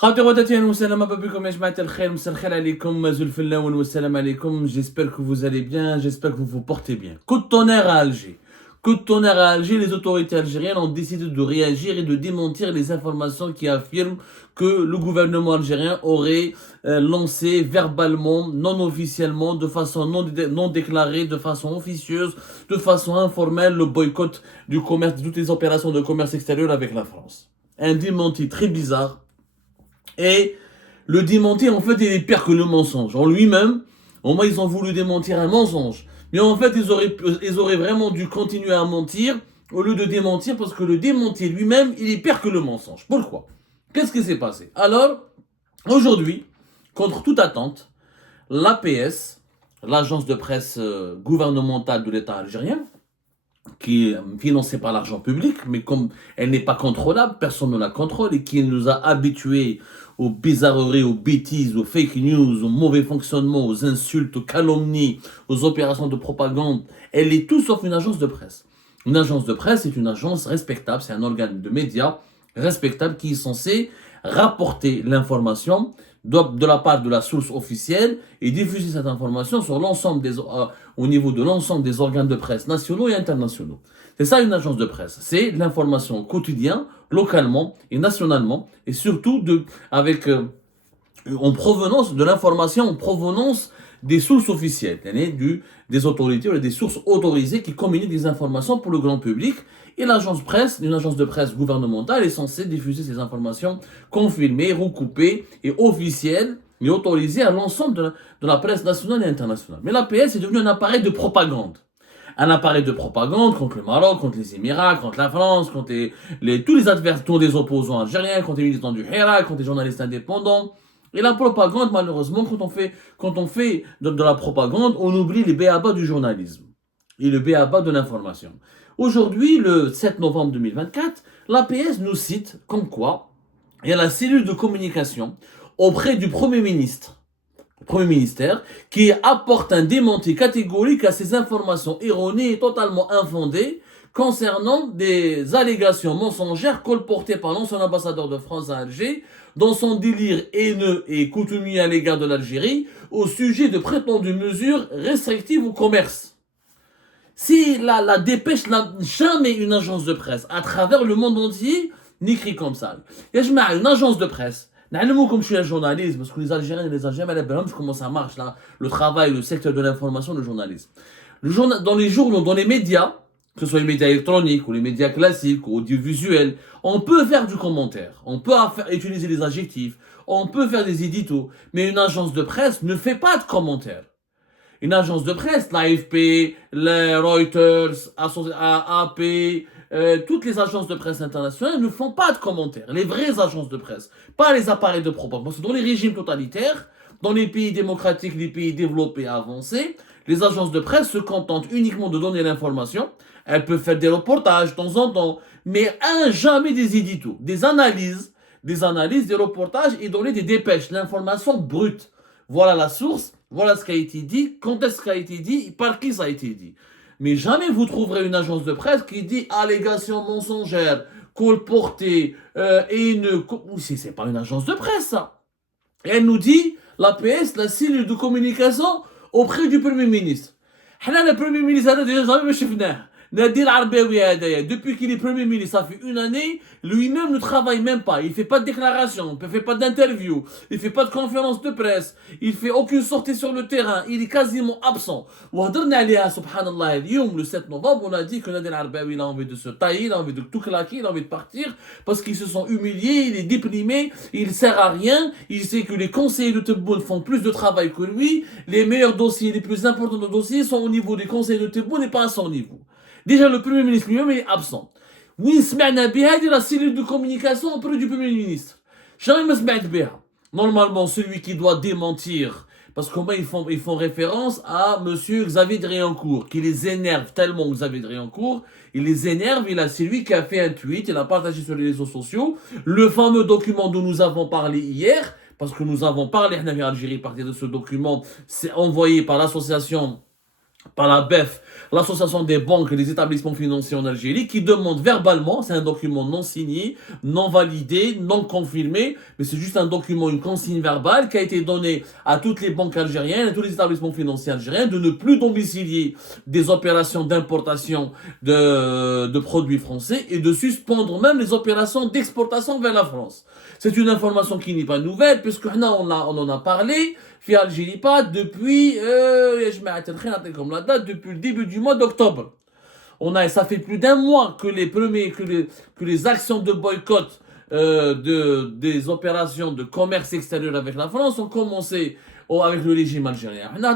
خاوتي خواتاتي والسلام بكم يا جماعة الخير مساء الخير عليكم زول الفلاون والسلام عليكم. J'espère que vous allez bien, j'espère que vous vous portez bien. Coup de tonnerre à Alger. Coup de tonnerre à Alger, les autorités algériennes ont décidé de réagir et de démentir les informations qui affirment que le gouvernement algérien aurait lancé verbalement, non officiellement, de façon non déclarée, de façon officieuse, de façon informelle, le boycott du commerce, de toutes les opérations de commerce extérieur avec la France. Un démenti très bizarre. Et le démentir, en fait, il est pire que le mensonge. En lui-même, au moins, ils ont voulu démentir un mensonge. Mais en fait, ils auraient vraiment dû continuer à mentir au lieu de démentir, parce que le démentir lui-même, il est pire que le mensonge. Pourquoi? Qu'est-ce qui s'est passé? Alors, aujourd'hui, contre toute attente, l'APS, l'agence de presse gouvernementale de l'État algérien, qui est financée par l'argent public, mais comme elle n'est pas contrôlable, personne ne la contrôle, et qui nous a habitués aux bizarreries, aux bêtises, aux fake news, au mauvais fonctionnement, aux insultes, aux calomnies, aux opérations de propagande. Elle est tout sauf une agence de presse. Une agence de presse est une agence respectable, c'est un organe de médias respectable qui est censé rapporter l'information de la part de la source officielle et diffuser cette information sur au niveau de l'ensemble des organes de presse nationaux et internationaux. C'est ça une agence de presse, c'est l'information quotidienne, localement et nationalement, et surtout en provenance de l'information en provenance des sources officielles, des autorités ou des sources autorisées qui communiquent des informations pour le grand public. Et l'agence presse, une agence de presse gouvernementale, est censée diffuser ces informations confirmées, recoupées et officielles et autorisées à l'ensemble de la presse nationale et internationale. Mais l'APS est devenu un appareil de propagande. Un appareil de propagande contre le Maroc, contre les Émirats, contre la France, contre tous les adversaires des opposants algériens, contre les militants du Hirak, contre les journalistes indépendants. Et la propagande, malheureusement, quand on fait de la propagande, on oublie les b.a.-ba du journalisme et le b.a.-ba de l'information. Aujourd'hui, le 7 novembre 2024, l'APS nous cite comme quoi il y a la cellule de communication auprès du Premier ministère, qui apporte un démenti catégorique à ces informations erronées et totalement infondées concernant des allégations mensongères colportées par l'ancien ambassadeur de France à Alger dans son délire haineux et coutumier à l'égard de l'Algérie au sujet de prétendues mesures restrictives au commerce. Si la dépêche n'a jamais une agence de presse à travers le monde entier n'écrit comme ça. Il y a une agence de presse. Comme je suis un journaliste, parce que les Algériens et les Algériens, comment ça marche là, le travail, le secteur de l'information, le journalisme. Dans les journaux, dans les médias, que ce soit les médias électroniques ou les médias classiques ou audiovisuels, on peut faire du commentaire, on peut utiliser les adjectifs, on peut faire des éditos, mais une agence de presse ne fait pas de commentaires. Une agence de presse, l'AFP, les Reuters, AP, toutes les agences de presse internationales ne font pas de commentaires. Les vraies agences de presse, pas les appareils de propagande. Parce que dans les régimes totalitaires, dans les pays démocratiques, les pays développés avancés, les agences de presse se contentent uniquement de donner l'information. Elles peuvent faire des reportages de temps en temps, mais jamais des éditos, des analyses, des reportages et donner des dépêches, l'information brute. Voilà la source, voilà ce qui a été dit, quand est-ce que ça a été dit, par qui ça a été dit. Mais jamais vous trouverez une agence de presse qui dit allégations mensongères, colportées, haineux. C'est pas une agence de presse, ça. Et elle nous dit, l'APS, la cellule de communication auprès du Premier ministre. Le Premier ministre, déjà jamais شفناه. Nadir Arbaoui depuis qu'il est Premier ministre, ça fait une année, lui-même ne travaille même pas. Il fait pas de déclaration, il fait pas d'interview, il fait pas de conférence de presse, il fait aucune sortie sur le terrain, il est quasiment absent. Subhanallah, le 7 novembre, on a dit que Nadir Arbaoui il a envie de se tailler, il a envie de tout claquer, il a envie de partir, parce qu'ils se sont humiliés, il est déprimé, il sert à rien, il sait que les conseillers de Tebboune font plus de travail que lui, les meilleurs dossiers, les plus importants de dossiers sont au niveau des conseillers de Tebboune et pas à son niveau. Déjà, le Premier ministre lui-même est absent. Oui, سمعنا بها de la cellule de communication auprès du Premier ministre. Jamais ما سمعت بها. Normalement, celui qui doit démentir, parce qu'au moins ils font référence à Monsieur Xavier Driancourt, qui les énerve tellement, Xavier Driancourt, il les énerve, c'est lui qui a fait un tweet, il a partagé sur les réseaux sociaux, le fameux document dont nous avons parlé hier, parce que nous avons parlé en Algérie, à partir de ce document, c'est envoyé par l'association par la BEF, l'association des banques et des établissements financiers en Algérie, qui demande verbalement, c'est un document non signé, non validé, non confirmé, mais c'est juste un document, une consigne verbale qui a été donnée à toutes les banques algériennes, à tous les établissements financiers algériens, de ne plus domicilier des opérations d'importation de produits français et de suspendre même les opérations d'exportation vers la France. C'est une information qui n'est pas nouvelle, puisque là, on en a parlé, في Algérie pas depuis comme la date depuis le début du mois d'octobre. Ça fait plus d'un mois que les actions de boycott des opérations de commerce extérieur avec la France ont commencé avec le régime algérien. On a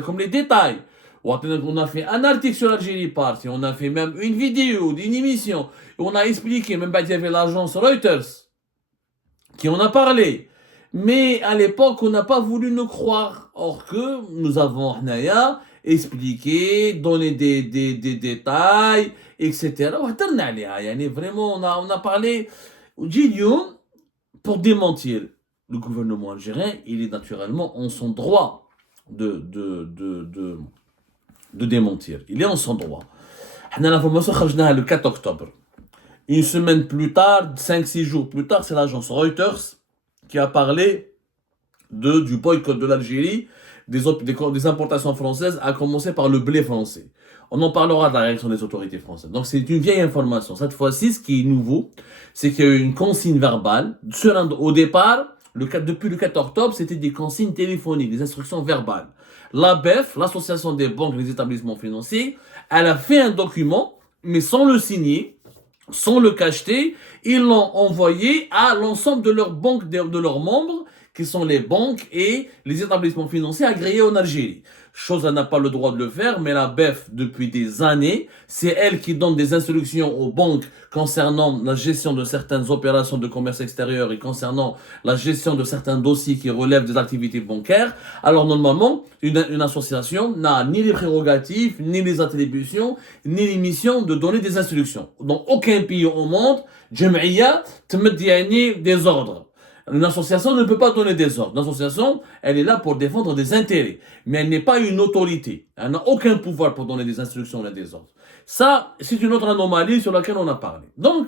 comme les détails. On a fait un article sur l'Algérie Party, on a fait même une vidéo, une émission, on a expliqué, même il y avait l'agence Reuters qui en a parlé. Mais à l'époque, on n'a pas voulu nous croire. Or que nous avons expliqué, donné des détails, etc. Vraiment, on a parlé pour démentir le gouvernement algérien. Il est naturellement en son droit de démentir. Il est en son droit. L'information le 4 octobre. Une semaine plus tard, 5-6 jours plus tard, c'est l'agence Reuters qui a parlé du boycott de l'Algérie, des importations françaises, à commencer par le blé français. On en parlera de la réaction des autorités françaises. Donc c'est une vieille information. Cette fois-ci, ce qui est nouveau, c'est qu'il y a eu une consigne verbale. Au départ, depuis le 4 octobre, c'était des consignes téléphoniques, des instructions verbales. La BEF, l'association des banques et des établissements financiers, elle a fait un document, mais sans le signer, sans le cacheter, ils l'ont envoyé à l'ensemble de leurs banques, de leurs membres, qui sont les banques et les établissements financiers agréés en Algérie. Chose, elle n'a pas le droit de le faire, mais la BEF, depuis des années, c'est elle qui donne des instructions aux banques concernant la gestion de certaines opérations de commerce extérieur et concernant la gestion de certains dossiers qui relèvent des activités bancaires. Alors normalement, une association n'a ni les prérogatives, ni les attributions, ni les missions de donner des instructions. Dans aucun pays au monde, Jam'iyya te met des ordres. Une association ne peut pas donner des ordres. Une association, elle est là pour défendre des intérêts. Mais elle n'est pas une autorité. Elle n'a aucun pouvoir pour donner des instructions ou des ordres. Ça, c'est une autre anomalie sur laquelle on a parlé. Donc,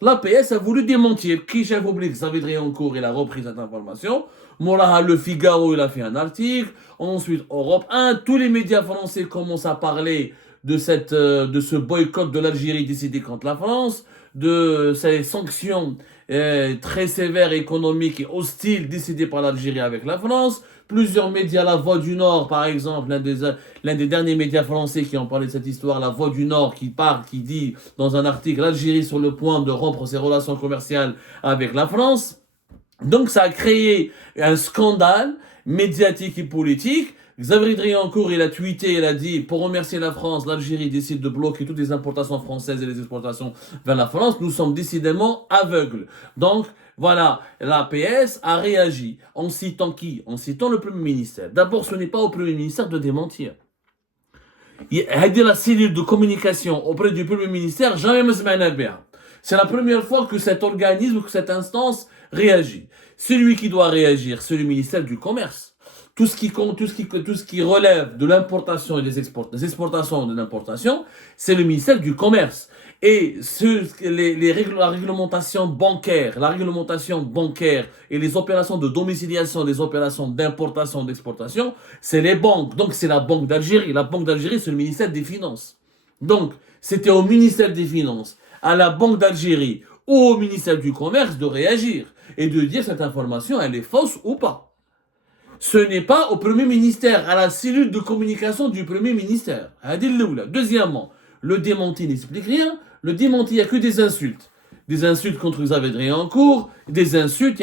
l'APS a voulu démentir. Qui, chef public, David Riancourt, il a repris cette information. Moraha, Le Figaro, il a fait un article. Ensuite, Europe 1. Tous les médias français commencent à parler de ce boycott de l'Algérie décidé contre la France, de ces sanctions très sévères économiques et hostiles décidées par l'Algérie avec la France. Plusieurs médias, La Voix du Nord par exemple, l'un des derniers médias français qui ont parlé de cette histoire, La Voix du Nord, qui dit dans un article, l'Algérie sur le point de rompre ses relations commerciales avec la France. Donc ça a créé un scandale médiatique et politique. Xavier Driancourt, il a tweeté, il a dit, pour remercier la France, l'Algérie décide de bloquer toutes les importations françaises et les exportations vers la France. Nous sommes décidément aveugles. Donc, voilà, l'APS a réagi en citant qui? En citant le Premier ministère. D'abord, ce n'est pas au Premier ministère de démentir. Il y a la cellule de communication auprès du Premier ministère, jamais bien. C'est la première fois que cet organisme, que cette instance réagit. Celui qui doit réagir, c'est le ministère du Commerce. Tout ce qui relève de l'importation et des exportations et de l'importation, c'est le ministère du Commerce. Et la réglementation bancaire et les opérations de domiciliation, les opérations d'importation et d'exportation, c'est les banques. Donc c'est la Banque d'Algérie. La Banque d'Algérie, c'est le ministère des Finances. Donc c'était au ministère des Finances, à la Banque d'Algérie ou au ministère du Commerce de réagir et de dire cette information, elle est fausse ou pas. Ce n'est pas au Premier ministère, à la cellule de communication du Premier ministère. Deuxièmement, le démenti n'explique rien. Le démenti, il n'y a que des insultes. Des insultes contre Xavier Driancourt, des insultes,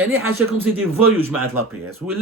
comme c'est des voyous, je m'arrête la PS. Ou les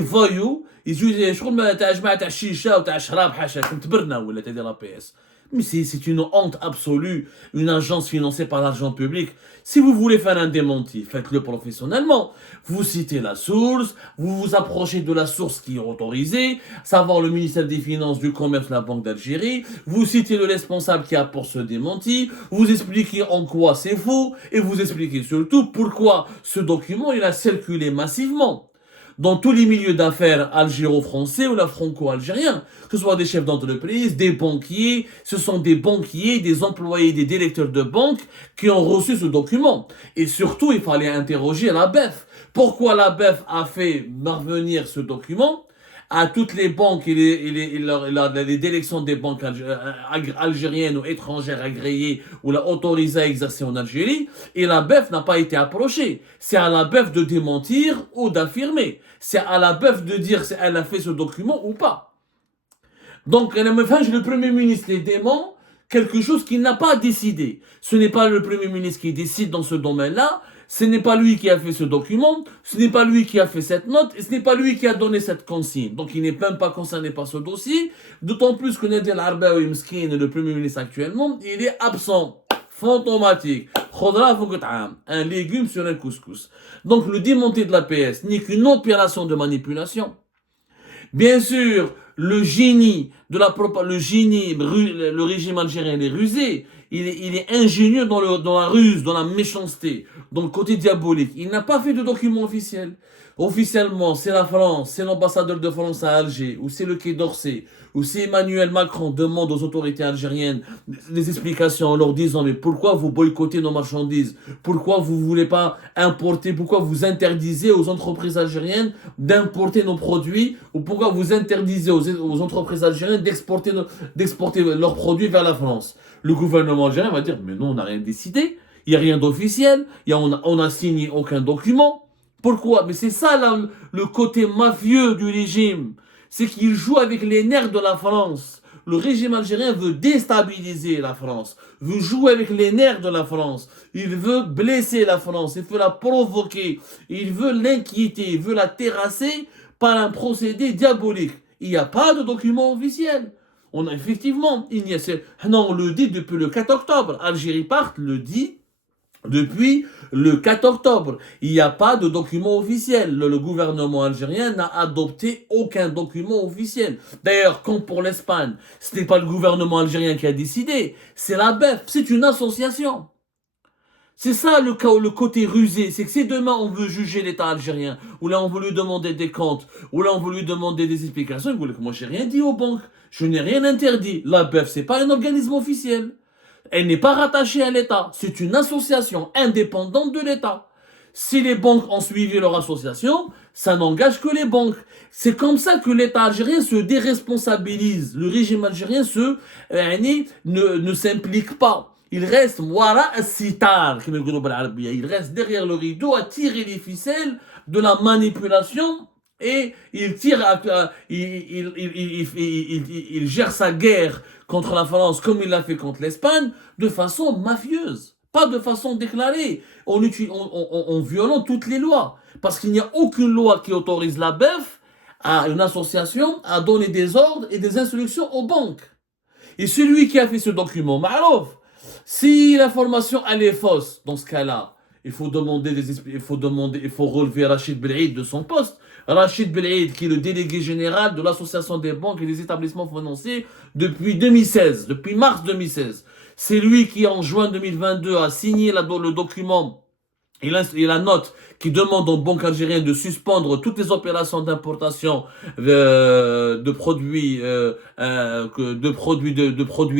voyous, ils disent, je crois que chicha ou shrab, comme تبرنا ولا تدير la PS. Mais c'est une honte absolue, une agence financée par l'argent public. Si vous voulez faire un démenti, faites-le professionnellement. Vous citez la source, vous vous approchez de la source qui est autorisée, savoir le ministère des Finances, du Commerce, la Banque d'Algérie, vous citez le responsable qui a pour ce démenti, vous expliquez en quoi c'est faux, et vous expliquez surtout pourquoi ce document il a circulé massivement. dans tous les milieux d'affaires algéro-français ou la franco-algérien, que ce soit des chefs d'entreprise, des banquiers, ce sont des banquiers, des employés, des directeurs de banque qui ont reçu ce document. Et surtout, il fallait interroger la BEF. Pourquoi la BEF a fait parvenir ce document à toutes les banques et les directions des banques algériennes ou étrangères agréées ou la autorisées à exercer en Algérie, et la BEF n'a pas été approchée. C'est à la BEF de démentir ou d'affirmer. C'est à la BEF de dire si elle a fait ce document ou pas. Donc, le Premier ministre les dément quelque chose qu'il n'a pas décidé. Ce n'est pas le Premier ministre qui décide dans ce domaine-là, ce n'est pas lui qui a fait ce document, ce n'est pas lui qui a fait cette note, et ce n'est pas lui qui a donné cette consigne. Donc il n'est même pas concerné par ce dossier, d'autant plus que Nadir Arbaoui Mskin, le Premier ministre actuellement, il est absent, fantomatique. Un légume sur un couscous. Donc le démonté de la PS n'est qu'une opération de manipulation. Bien sûr, le génie le régime algérien est rusé, il est ingénieux dans la ruse, dans la méchanceté, dans le côté diabolique. Il n'a pas fait de document officiel. Officiellement, c'est la France, c'est l'ambassadeur de France à Alger, ou c'est le Quai d'Orsay, ou c'est Emmanuel Macron demande aux autorités algériennes des explications en leur disant mais pourquoi vous boycottez nos marchandises, pourquoi vous voulez pas importer, pourquoi vous interdisez aux entreprises algériennes d'importer nos produits, ou pourquoi vous interdisez aux entreprises algériennes d'exporter leurs produits vers la France. Le gouvernement algérien va dire mais non, on n'a rien décidé, il n'y a rien d'officiel, on a signé aucun document. Pourquoi? Mais c'est ça là, le côté mafieux du régime. C'est qu'il joue avec les nerfs de la France. Le régime algérien veut déstabiliser la France, veut jouer avec les nerfs de la France. Il veut blesser la France, il veut la provoquer, il veut l'inquiéter, il veut la terrasser par un procédé diabolique. Il n'y a pas de document officiel. On le dit depuis le 4 octobre. Algérie Part le dit depuis le 4 octobre. Il n'y a pas de document officiel. Le gouvernement algérien n'a adopté aucun document officiel. D'ailleurs, comme pour l'Espagne, ce n'est pas le gouvernement algérien qui a décidé, c'est la BEF, c'est une association. C'est ça le côté rusé, c'est que si demain on veut juger l'État algérien, ou là on veut lui demander des comptes, ou là on veut lui demander des explications, il voulait que moi j'ai rien dit aux banques, je n'ai rien interdit. La BEF, c'est pas un organisme officiel. Elle n'est pas rattachée à l'État. C'est une association indépendante de l'État. Si les banques ont suivi leur association, ça n'engage que les banques. C'est comme ça que l'État algérien se déresponsabilise. Le régime algérien ne s'implique pas. Il reste il reste derrière le rideau à tirer les ficelles de la manipulation. Et il gère sa guerre contre la France comme il l'a fait contre l'Espagne de façon mafieuse, pas de façon déclarée, en violant toutes les lois. Parce qu'il n'y a aucune loi qui autorise la BEF à une association à donner des ordres et des instructions aux banques. Et celui qui a fait ce document, Marouf, si l'information elle est fausse, dans ce cas-là, il faut relever Rachid Belaïd de son poste. Rachid Belaïd, qui est le délégué général de l'Association des banques et des établissements financiers depuis 2016, depuis mars 2016. C'est lui qui, en juin 2022, a signé le document et la note qui demande aux banques algériennes de suspendre toutes les opérations d'importation de produits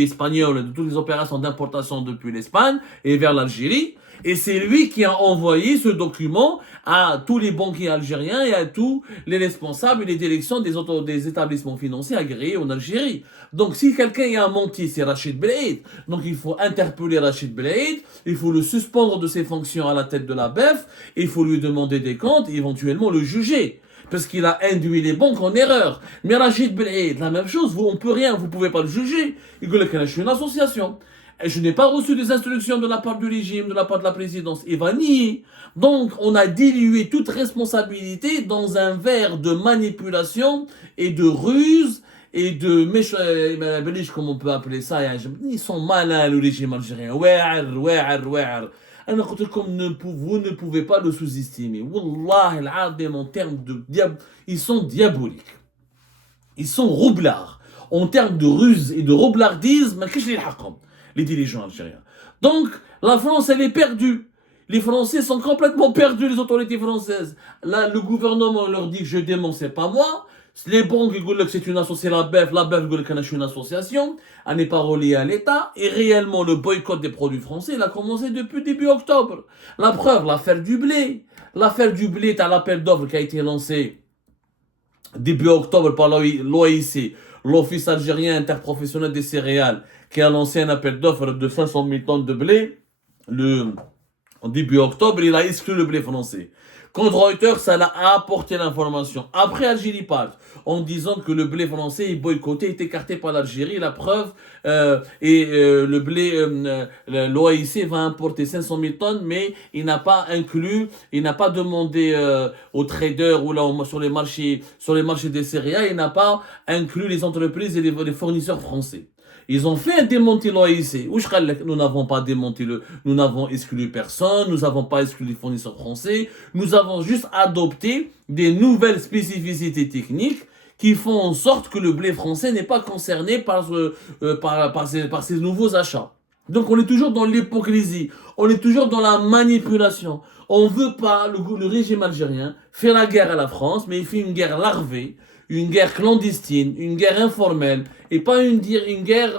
espagnols, de toutes les opérations d'importation depuis l'Espagne et vers l'Algérie. Et c'est lui qui a envoyé ce document à tous les banquiers algériens et à tous les responsables et les directions des établissements financiers agréés en Algérie. Donc si quelqu'un a menti, c'est Rachid Belaïd. Donc il faut interpeller Rachid Belaïd, il faut le suspendre de ses fonctions à la tête de la BEF, il faut lui demander des comptes et éventuellement le juger. Parce qu'il a induit les banques en erreur. Mais Rachid Belaïd, la même chose, vous pouvez pas le juger. Il dit que je suis une association. Et je n'ai pas reçu des instructions de la part du régime, de la part de la présidence. Il va nier. Donc, on a dilué toute responsabilité dans un verre de manipulation et de ruse et de comme on peut appeler ça. Ils sont malins, le régime algérien. Vous ne pouvez pas le sous-estimer. Wallah, en termes de ils sont diaboliques. Ils sont roublards. En termes de ruse et de roublardisme, les dirigeants algériens. Donc, la France, elle est perdue. Les Français sont complètement perdus, les autorités françaises. Là, le gouvernement leur dit que je dément, c'est pas moi. Les banques, ils disent que c'est une association, la BEF dit que c'est une association, elle n'est pas reliée à l'État, et réellement, le boycott des produits français, il a commencé depuis début octobre. La preuve, l'affaire du blé. L'affaire du blé, t'as l'appel d'offres qui a été lancé début octobre par l'OIC, l'Office algérien interprofessionnel des céréales, qui a lancé un appel d'offres de 500 000 tonnes de blé. En début octobre, il a exclu le blé français. Contre Reuters, ça a apporté l'information. Après, Algérie parle en disant que le blé français est boycotté, est écarté par l'Algérie. La preuve, le blé, l'OAIC va importer 500 000 tonnes, mais il n'a pas inclus, il n'a pas demandé aux traders ou là, sur les marchés des céréales, il n'a pas inclus les entreprises et les fournisseurs français. Ils ont fait un démenti l'OIC. Nous n'avons pas démenti nous n'avons exclu personne, nous n'avons pas exclu les fournisseurs français, nous avons juste adopté des nouvelles spécificités techniques qui font en sorte que le blé français n'est pas concerné par ces nouveaux achats. Donc on est toujours dans l'hypocrisie, on est toujours dans la manipulation. On veut pas, le régime algérien fait la guerre à la France, mais il fait une guerre larvée, une guerre clandestine, une guerre informelle, et pas une guerre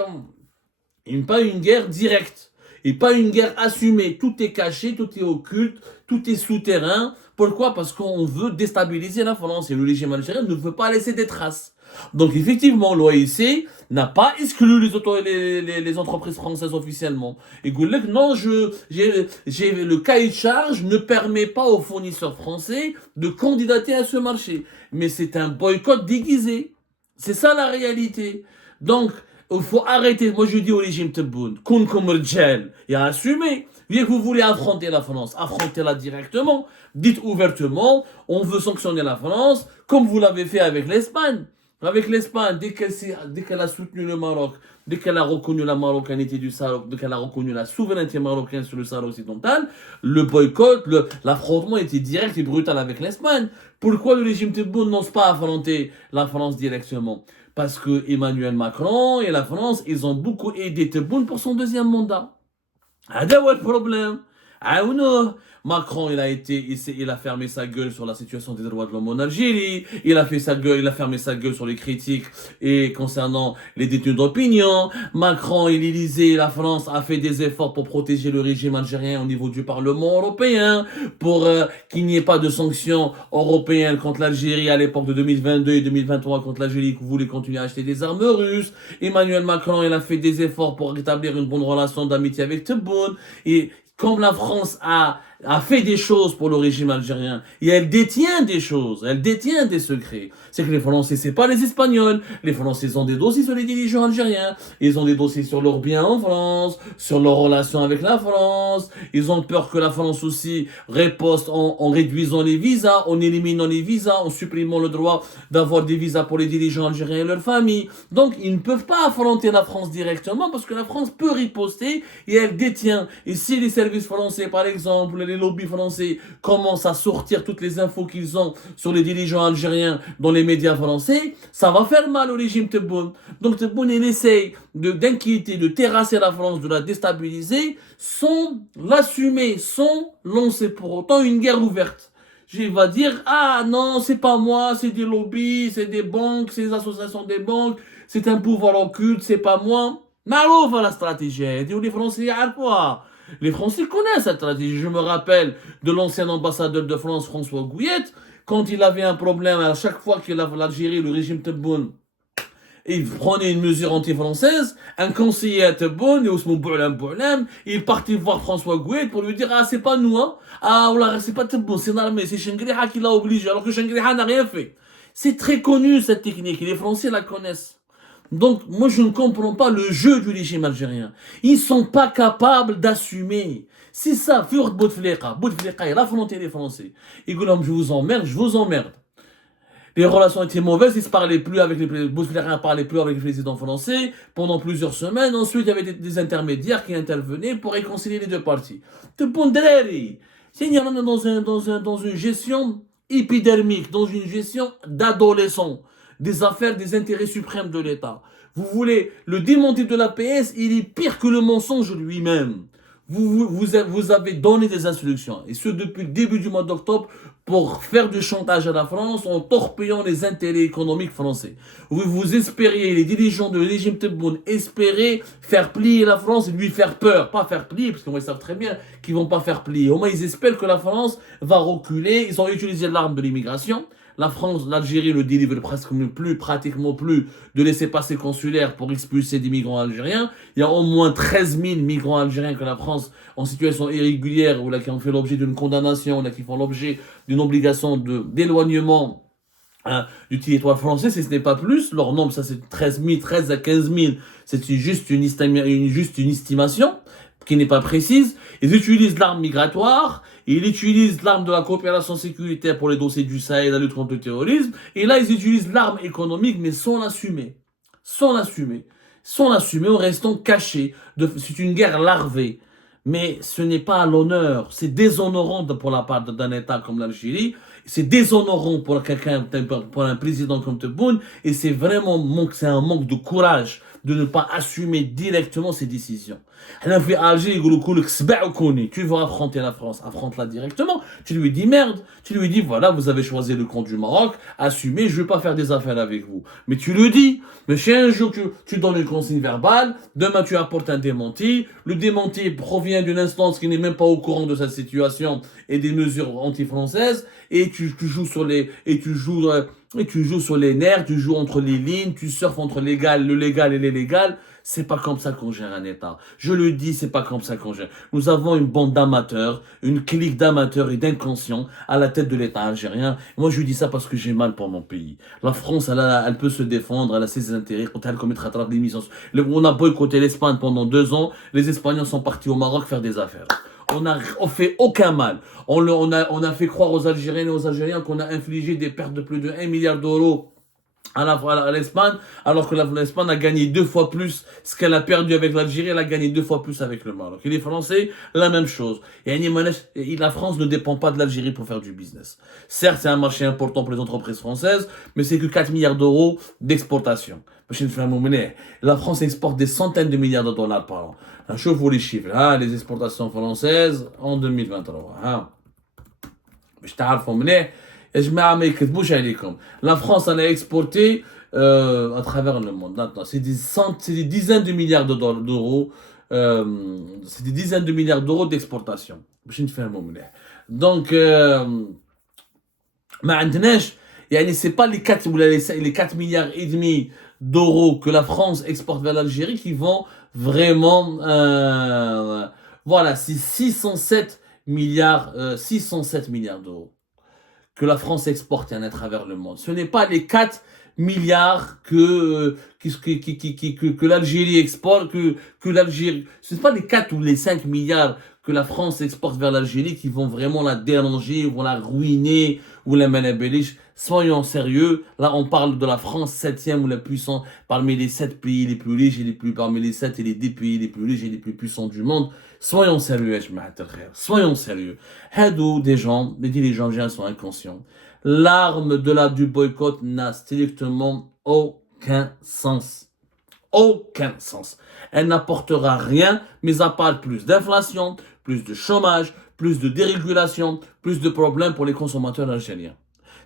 directe, et pas une guerre assumée. Tout est caché, tout est occulte, tout est souterrain. Pourquoi? Parce qu'on veut déstabiliser la France, et le régime algérien ne veut pas laisser des traces. Donc effectivement, l'OIC n'a pas exclu les entreprises françaises officiellement. Et Goulek, non, le cahier de charge ne permet pas aux fournisseurs français de candidater à ce marché. Mais c'est un boycott déguisé. C'est ça la réalité. Donc, il faut arrêter. Moi, je dis au régime Tebboune, kun comme rjal, et à assumer. Bien que vous voulez affronter la France, affrontez-la directement. Dites ouvertement, on veut sanctionner la France, comme vous l'avez fait avec l'Espagne. Avec l'Espagne, dès qu'elle a soutenu le Maroc, dès qu'elle a reconnu la marocanité du Sahara, dès qu'elle a reconnu la souveraineté marocaine sur le Sahara occidental, le boycott, l'affrontement était direct et brutal avec l'Espagne. Pourquoi le régime Tebboune n'ose pas affronter la France directement? Parce que Emmanuel Macron et la France, ils ont beaucoup aidé Tebboune pour son deuxième mandat. C'est le problème. Macron, il a fermé sa gueule sur la situation des droits de l'homme en Algérie. Il a fermé sa gueule sur les critiques et concernant les détenus d'opinion. Macron et l'Élysée, la France a fait des efforts pour protéger le régime algérien au niveau du Parlement européen, pour qu'il n'y ait pas de sanctions européennes contre l'Algérie à l'époque de 2022 et 2023 contre l'Algérie qui voulait continuer à acheter des armes russes. Emmanuel Macron, il a fait des efforts pour rétablir une bonne relation d'amitié avec Tebboune. Et comme la France a fait des choses pour le régime algérien, et elle détient des choses, elle détient des secrets. C'est que les Français, c'est pas les Espagnols. Les Français ont des dossiers sur les dirigeants algériens. Ils ont des dossiers sur leurs biens en France, sur leurs relations avec la France. Ils ont peur que la France aussi riposte en réduisant les visas, en éliminant les visas, en supprimant le droit d'avoir des visas pour les dirigeants algériens et leurs familles. Donc, ils ne peuvent pas affronter la France directement parce que la France peut riposter et elle détient. Et si les services français, par exemple, les lobbies français commencent à sortir toutes les infos qu'ils ont sur les dirigeants algériens dans les médias français, ça va faire mal au régime Tebboune. Donc Tebboune, il essaye d'inquiéter, de terrasser la France, de la déstabiliser, sans l'assumer, sans lancer pour autant une guerre ouverte. Il va dire, ah non, c'est pas moi, c'est des lobbies, c'est des banques, c'est des associations des banques, c'est un pouvoir occulte, c'est pas moi. Marouf à la stratégie, les Français, quoi? Les Français connaissent cette stratégie. Je me rappelle de l'ancien ambassadeur de France, François Gouillet, quand il avait un problème, à chaque fois qu'il avait l'Algérie, le régime Tebboune, il prenait une mesure anti-française, un conseiller à Tebboune, il partait voir François Gouillet pour lui dire, ah, c'est pas nous, hein. Ah, c'est pas Tebboune, c'est l'armée, c'est Chengriha qui l'a obligé, alors que Chengriha n'a rien fait. C'est très connu, cette technique, et les Français la connaissent. Donc, moi, je ne comprends pas le jeu du régime algérien. Ils sont pas capables d'assumer. C'est ça, Fiourt Bouteflika, il a affronté les Français. Il dit, je vous emmerde, je vous emmerde. Les relations étaient mauvaises, ils se parlaient plus avec Bouteflika ne parlait plus avec les présidents français pendant plusieurs semaines. Ensuite, il y avait des intermédiaires qui intervenaient pour réconcilier les deux parties. Tebboune Dreri, c'est dans une gestion épidermique, dans une gestion d'adolescents. Des affaires, des intérêts suprêmes de l'État. Vous voulez le démonter de la PS, il est pire que le mensonge lui-même. Vous avez donné des instructions, et ce depuis le début du mois d'octobre, pour faire du chantage à la France en torpillant les intérêts économiques français. Vous espériez, les dirigeants de régime Tebboune espéraient faire plier la France et lui faire peur. Pas faire plier, parce qu'ils savent très bien qu'ils ne vont pas faire plier. Au moins, ils espèrent que la France va reculer. Ils ont utilisé l'arme de l'immigration. La France, l'Algérie le délivre pratiquement plus de laissez-passer consulaires pour expulser des migrants algériens. Il y a au moins 13 000 migrants algériens que la France, en situation irrégulière, ou là, qui ont fait l'objet d'une condamnation, ou là, qui font l'objet d'une obligation d'éloignement du territoire français, si ce n'est pas plus. Leur nombre, ça c'est 13 à 15 000, c'est juste une estimation qui n'est pas précise. Ils utilisent l'arme migratoire, ils utilisent l'arme de la coopération sécuritaire pour les dossiers du Sahel, la lutte contre le terrorisme, et là ils utilisent l'arme économique, mais sans l'assumer. Sans l'assumer, en restant cachés. C'est une guerre larvée. Mais ce n'est pas à l'honneur, c'est déshonorant pour la part d'un État comme l'Algérie, c'est déshonorant pour pour un président comme Tebboune, et c'est vraiment un manque de courage de ne pas assumer directement ses décisions. Tu veux affronter la France, affronte-la directement. Tu lui dis merde, tu lui dis voilà, vous avez choisi le camp du Maroc, assumez, je ne veux pas faire des affaires avec vous. Mais tu le dis, mais si un jour tu donnes une consigne verbale, demain tu apportes un démenti, le démenti provient d'une instance qui n'est même pas au courant de cette situation et des mesures anti-françaises, et tu joues sur les nerfs, tu joues entre les lignes, tu surfes entre le légal et l'illégal. C'est pas comme ça qu'on gère un État. Je le dis, c'est pas comme ça qu'on gère. Nous avons une bande d'amateurs, une clique d'amateurs et d'inconscients à la tête de l'État algérien. Moi, je lui dis ça parce que j'ai mal pour mon pays. La France, elle peut se défendre, elle a ses intérêts quand elle commettra des missions. On a boycotté l'Espagne pendant 2 ans. Les Espagnols sont partis au Maroc faire des affaires. On fait aucun mal. On a fait croire aux Algériennes et aux Algériens qu'on a infligé des pertes de plus de 1 milliard d'euros à l'Espagne, alors que l'Espagne a gagné 2 fois plus ce qu'elle a perdu avec l'Algérie, elle a gagné 2 fois plus avec le Maroc. Et les Français, la même chose. Et la France ne dépend pas de l'Algérie pour faire du business. Certes, c'est un marché important pour les entreprises françaises, mais c'est que 4 milliards d'euros d'exportation. La France exporte des centaines de milliards de dollars par an. Je vous les chiffres. Les exportations françaises en 2023. La France en a exporté à travers le monde. C'est des dizaines de milliards d'euros. C'est des dizaines de milliards d'euros d'exportation. Donc, c'est pas les 4 milliards et demi d'euros que la France exporte vers l'Algérie qui vont vraiment... voilà, c'est 607 milliards d'euros que la France exporte à travers le monde. Ce n'est pas les 4 milliards que l'Algérie exporte, que l'Algérie... Ce n'est pas les 4 ou les 5 milliards que la France exporte vers l'Algérie qui vont vraiment la déranger, vont la ruiner, ou la manabéliche. Soyons sérieux. Là, on parle de la France 7e ou la puissance parmi les 7 pays les plus riches parmi les 7 et les 10 pays les plus riches et les plus puissants du monde. Soyons sérieux, soyons sérieux. Des dirigeants sont inconscients. L'arme du boycott n'a strictement aucun sens. Aucun sens. Elle n'apportera rien, mais à part plus d'inflation, plus de chômage, plus de dérégulation, plus de problèmes pour les consommateurs algériens.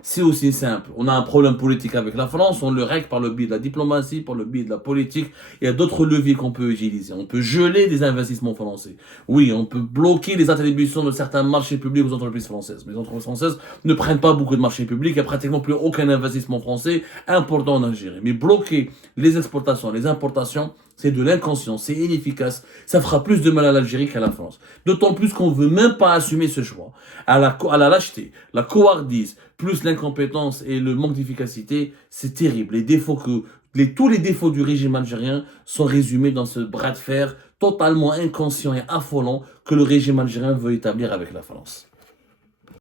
C'est aussi simple. On a un problème politique avec la France, on le règle par le biais de la diplomatie, par le biais de la politique. Il y a d'autres leviers qu'on peut utiliser. On peut geler des investissements français. Oui, on peut bloquer les attributions de certains marchés publics aux entreprises françaises. Mais les entreprises françaises ne prennent pas beaucoup de marchés publics. Il n'y a pratiquement plus aucun investissement français important en Algérie. Mais bloquer les exportations, les importations, c'est de l'inconscience, c'est inefficace. Ça fera plus de mal à l'Algérie qu'à la France. D'autant plus qu'on ne veut même pas assumer ce choix. À la lâcheté, la couardise, plus l'incompétence et le manque d'efficacité, c'est terrible. Tous les défauts du régime algérien sont résumés dans ce bras de fer totalement inconscient et affolant que le régime algérien veut établir avec la France.